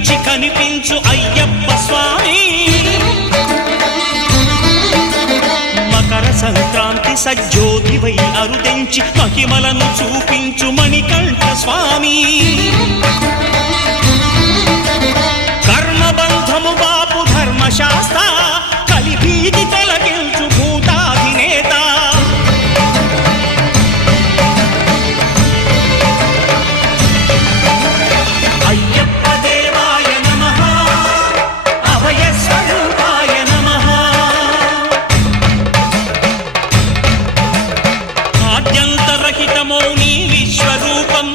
కనిపించి కనిపించు అయ్యప్ప స్వామి మకర సంక్రాంతి సజ్జోతివై అరుదెంచి మహిమలను చూపించు మణికంఠ స్వామి కర్మబంధము బాపు ధర్మశాస్త్ర కలిభీతి తొలగించు భూతాధినేత అయ్యప్ప దేవాయ నమః అభయ స్వరూపాయ నమః ఆద్యంతరహితమౌ నీ విశ్వరూపం